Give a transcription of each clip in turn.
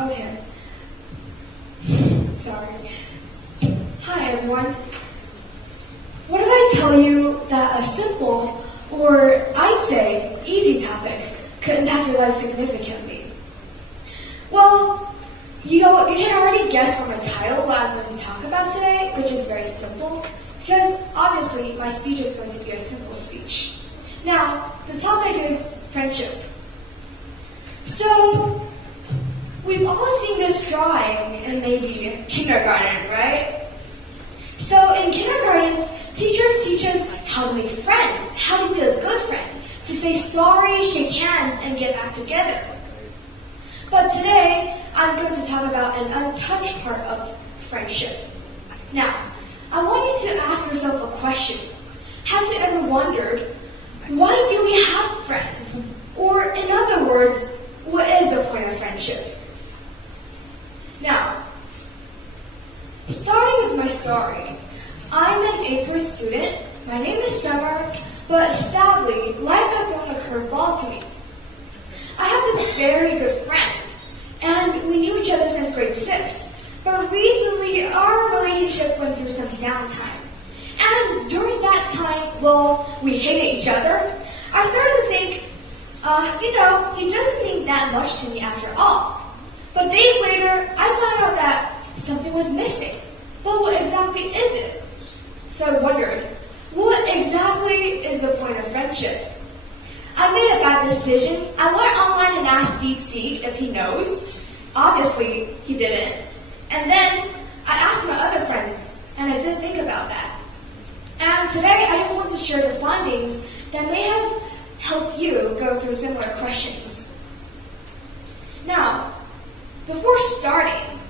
Okay. Sorry. Hi, everyone. What if I tell you that a simple, or I'd say easy topic could impact your life significantly? Well, you can already guess from the title what I'm going to talk about today, which is very simple, because obviously my speech is going to be a simple speech. Now, the topic is friendship. So, we've all seen this drawing in maybe kindergarten, right? So in kindergartens, teachers teach us how to make friends, how to be a good friend, to say sorry, shake hands, and get back together. But today, I'm going to talk about an untouched part of friendship. Now, I want you to ask yourself a question. Have you ever wondered, why do we have friends? Or in other words, what is the point of friendship? Now, starting with my story, I'm an 8th grade student. My name is Summer, but sadly, life has thrown a curveball to me. I have this very good friend, and we knew each other since grade 6. But recently, our relationship went through some downtime. And during that time, well, we hated each other. I started to think, he doesn't mean that much to me after all. But days later, I found out that something was missing. But what exactly is it? So I wondered, what exactly is the point of friendship? I made a bad decision. I went online and asked DeepSeek if he knows. Obviously, he didn't. And then I asked my other friends, and I did think about that. And today, I just want to share the findings that may have helped you go through similar questions. Now, before starting,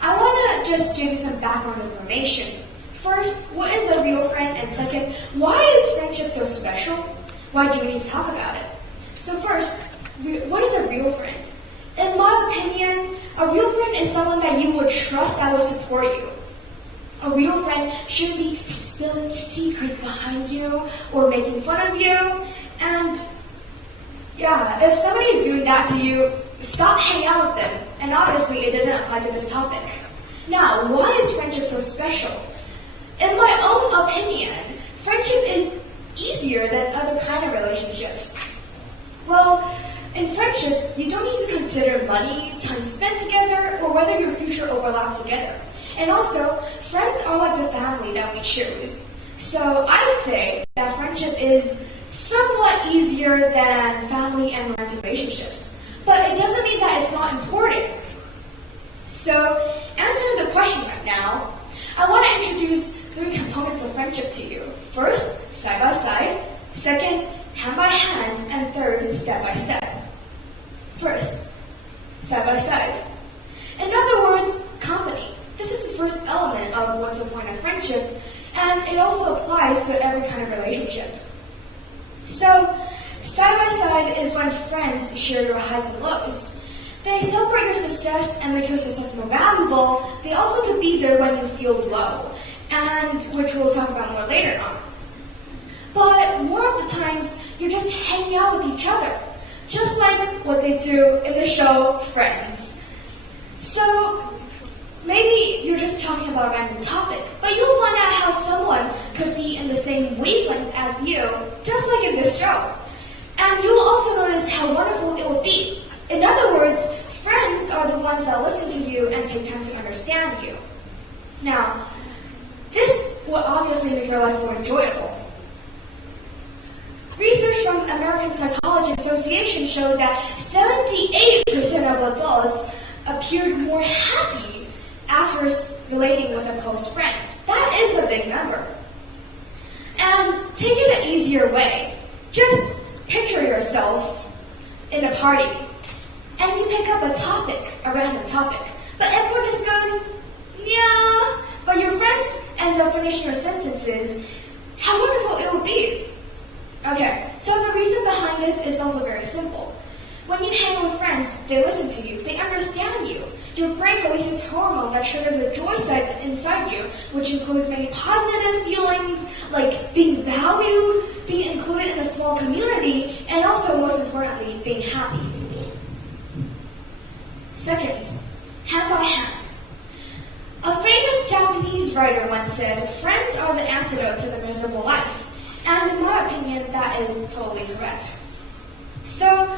I want to just give you some background information. First, what is a real friend? And second, why is friendship so special? Why do we need to talk about it? So first, what is a real friend? In my opinion, a real friend is someone that you would trust that will support you. A real friend shouldn't be spilling secrets behind you or making fun of you. And yeah, if somebody is doing that to you, stop hanging out with them. And obviously, it doesn't apply to this topic. Now, why is friendship so special? In my own opinion, friendship is easier than other kind of relationships. Well, in friendships, you don't need to consider money, time spent together, or whether your future overlaps together. And also, friends are like the family that we choose. So I'd say that friendship is somewhat easier than family and romantic relationships. But it doesn't mean that it's not important. So, answering the question right now, I want to introduce 3 components of friendship to you. First, side by side. Second, hand by hand. And third, step by step. First, side by side. In other words, company. This is the first element of what's the point of friendship, and it also applies to every kind of relationship. So, side by side is when friends share your highs and lows. They celebrate your success and make your success more valuable. They also could be there when you feel low, and which we'll talk about more later on. But more of the times, you're just hanging out with each other, just like what they do in the show Friends. So, maybe you're just talking about a random topic, but you'll find out how someone could be in the same wavelength as you, just like in this show. And you'll also notice how wonderful it will be. In other words, friends are the ones that listen to you and take time to understand you. Now, this will obviously make your life more enjoyable. Research from American Psychology Association shows that 78% of adults appeared more happy after relating with a close friend. That is a big number. And take it an easier way. Just picture yourself in a party, and you pick up a topic, a random topic, but everyone just goes, yeah, but your friend ends up finishing your sentences. How wonderful it would be. Okay, so the reason behind this is also very simple. When you hang with friends, they listen to you, they understand you. Your brain releases hormone that triggers a joy side inside you, which includes many positive feelings like being valued, being included in a small community, and also, most importantly, being happy. Second, hand by hand. A famous Japanese writer once said, "Friends are the antidote to the miserable life." And in my opinion, that is totally correct. So,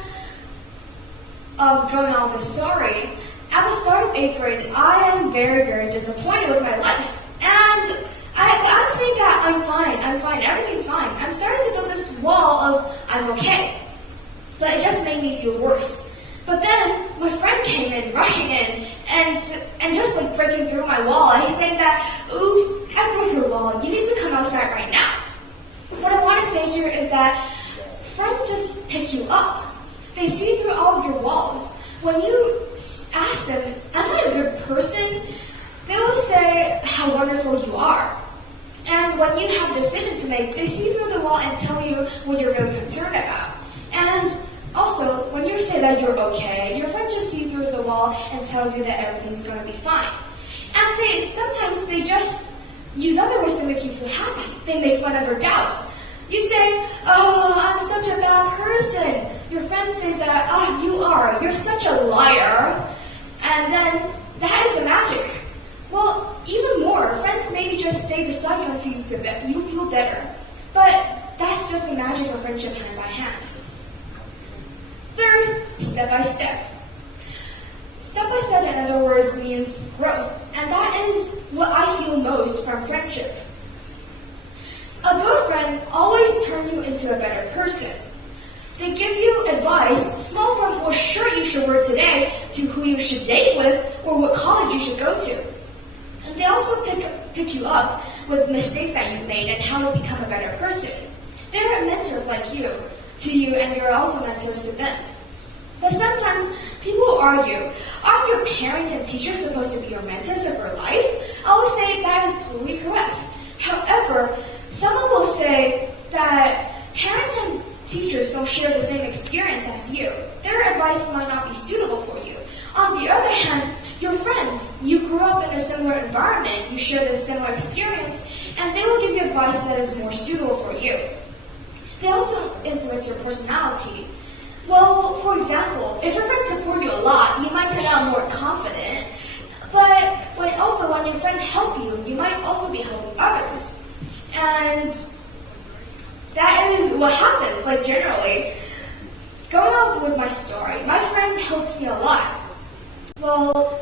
going on with the story, at the start of 8th grade, I am very, very disappointed with my life. And I'm saying that I'm fine, everything's fine. I'm starting to build this wall of I'm okay. But it just made me feel worse. But then my friend came in, rushing in, and just like breaking through my wall. He's saying that, "Oops, I broke your wall. You need to come outside right now." What I want to say here is that friends just pick you up. They see through all of your walls. When you ask them, "Am I a good person?" they will say how wonderful you are. And when you have a decision to make, they see through the wall and tell you what you're really concerned about. And also, when you say that you're okay, your friends just see through the wall and tells you that everything's going to be fine. And sometimes they just use other ways to make you feel happy. They make fun of your doubts. You say, "Oh, I'm such a bad person." Your friend says that, "Oh, you're such a liar." And then that is the magic. Well, even more, friends maybe just stay beside you until you feel better. But that's just the magic of friendship hand by hand. Third, step by step. Step by step, in other words, means growth. And that is what I feel most from friendship. A good friend always turns you into a better person. They give you advice, small from what shirt you should wear today to who you should date with or what college you should go to. And they also pick you up with mistakes that you've made and how to become a better person. They are mentors like you, and you're also mentors to them. But sometimes people argue, aren't your parents and teachers supposed to be your mentors of your life? I would say that is totally correct. However, someone will say that parents and teachers don't share the same experience as you. Their advice might not be suitable for you. On the other hand, your friends, you grew up in a similar environment, you share the similar experience, and they will give you advice that is more suitable for you. They also influence your personality. Well, for example, if your friends support you a lot, you might turn out more confident. But when your friend helps you, you might also be helping others. And that is what happens, like generally. Going on with my story, my friend helps me a lot. Well,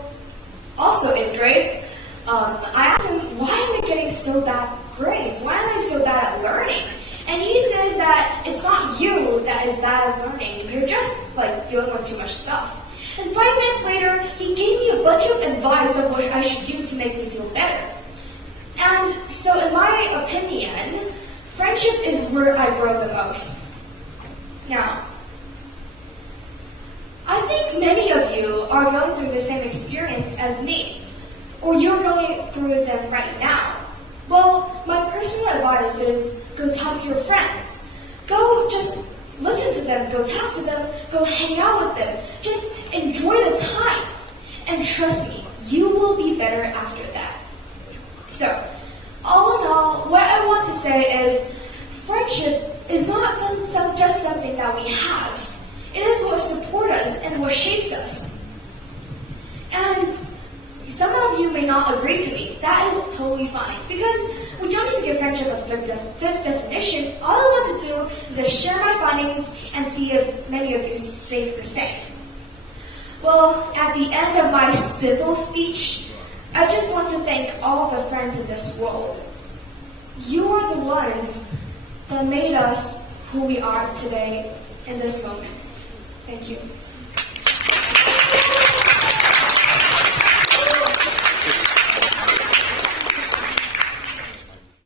also 8th grade, I asked him, "Why am I getting so bad grades? Why am I so bad at learning?" And he says that it's not you that is bad at learning, you're just like dealing with too much stuff. And 5 minutes later, he gave me a bunch of advice of what I should do to make me feel better. And so in my opinion, friendship is where I grow the most. Now, I think many of you are going through the same experience as me, or you're going through them right now. Well, my personal advice is go talk to your friends. Go just listen to them, go talk to them, go hang out with them. Just enjoy the time. And trust me, you will be better after that. So, all in all, what I want to say is friendship is not just something that we have. It is what supports us and what shapes us. And some of you may not agree to me. That is totally fine. Because we don't need to give friendship a fixed definition. All I want to do is just share my findings and see if many of you think the same. Well, at the end of my simple speech, I just want to thank all the friends in this world. You are the ones that made us who we are today in this moment. Thank you.